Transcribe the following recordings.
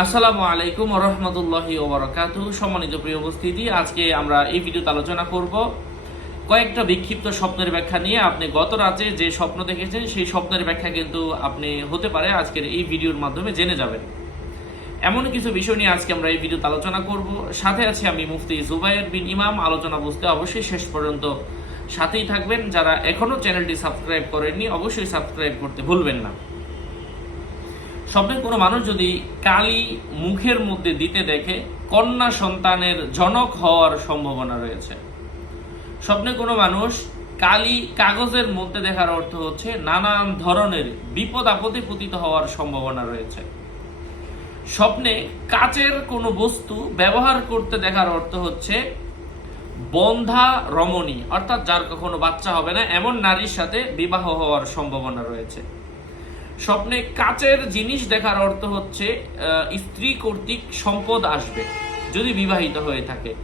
আসসালামু আলাইকুম রহমতুল্লাহি ওবরাকাতু সম্মানিত প্রিয় উপস্থিতি, আজকে আমরা এই ভিডিওতে আলোচনা করব কয়েকটা বিক্ষিপ্ত স্বপ্নের ব্যাখ্যা নিয়ে। আপনি গত রাতে যে স্বপ্ন দেখেছেন, সেই স্বপ্নের ব্যাখ্যা কিন্তু আপনি হতে পারে আজকের এই ভিডিওর মাধ্যমে জেনে যাবেন। এমন কিছু বিষয় নিয়ে আজকে আমরা এই ভিডিওতে আলোচনা করব। সাথে আছে আমি মুফতি জুবাইর বিন ইমাম। আলোচনা বুঝতে অবশ্যই শেষ পর্যন্ত সাথেই থাকবেন। যারা এখনও চ্যানেলটি সাবস্ক্রাইব করেননি, অবশ্যই সাবস্ক্রাইব করতে ভুলবেন না। স্বপ্নে কোনো মানুষ যদি কালি মুখের মধ্যে দিতে দেখে, কন্যা সন্তানের জনক হওয়ার সম্ভাবনা রয়েছে। স্বপ্নে কোনো মানুষ কালি কাগজের মধ্যে দেখার অর্থ হচ্ছে নানান ধরনের বিপদ আপদে পতিত হওয়ার সম্ভাবনা রয়েছে। স্বপ্নে কাচের কোনো বস্তু ব্যবহার করতে দেখার অর্থ হচ্ছে বন্ধা রমণী, অর্থাৎ যার কখনো বাচ্চা হবে না, এমন নারীর সাথে বিবাহ হওয়ার সম্ভাবনা রয়েছে। স্বপ্নে কাচের জিনিস দেখার অর্থ হচ্ছে স্ত্রী কর্তৃক সম্পদ আসবে যদি বিবাহিত হয়ে থাকে।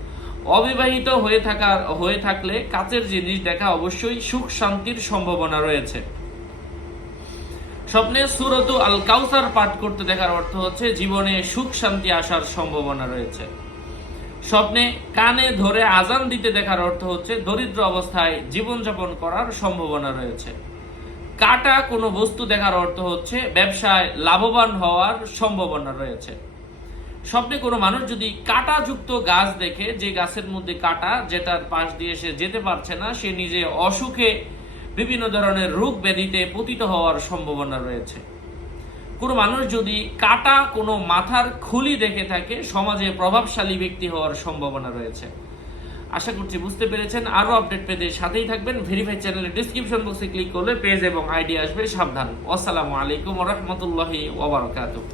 অবিবাহিত হয়ে থাকার, হয়ে থাকলে কাচের জিনিস দেখা অবশ্যই সুখ শান্তির সম্ভাবনা রয়েছে। স্বপ্নে সুরত আল কাউসার পাঠ করতে দেখার অর্থ হচ্ছে, জীবনে সুখ শান্তি আসার সম্ভাবনা রয়েছে। স্বপ্নে কানে ধরে আজান দিতে দেখার অর্থ হচ্ছে, দরিদ্র অবস্থায় জীবনযাপন করার সম্ভাবনা রয়েছে। কাটা কোনো বস্তু দেখার অর্থ হচ্ছে ব্যবসায় লাভবান হওয়ার সম্ভাবনা রয়েছে। স্বপ্নে কোনো মানুষ যদি কাঁটাযুক্ত গাছ দেখে, যে গাছের মধ্যে কাটা, যেটার পাশ দিয়ে সে যেতে পারছে না, সে নিজে অসুখে বিভিন্ন ধরনের রোগ ব্যাধিতে পতিত হওয়ার সম্ভাবনা রয়েছে। কোনো মানুষ যদি কাটা কোনো মাথার খুলি দেখে থাকে, সমাজে প্রভাবশালী ব্যক্তি হওয়ার সম্ভাবনা রয়েছে। আশা করছি বুঝতে পেরেছেন। আরও আপডেট পেতে সাথেই থাকবেন। ভেরিফাই চ্যানেলের ডিসক্রিপশন বক্সে ক্লিক করলে পেজ এবং আইডি আসবে সাবধান। আসসালামু আলাইকুম রহমতুল্লাহি ওবরাকাতুহ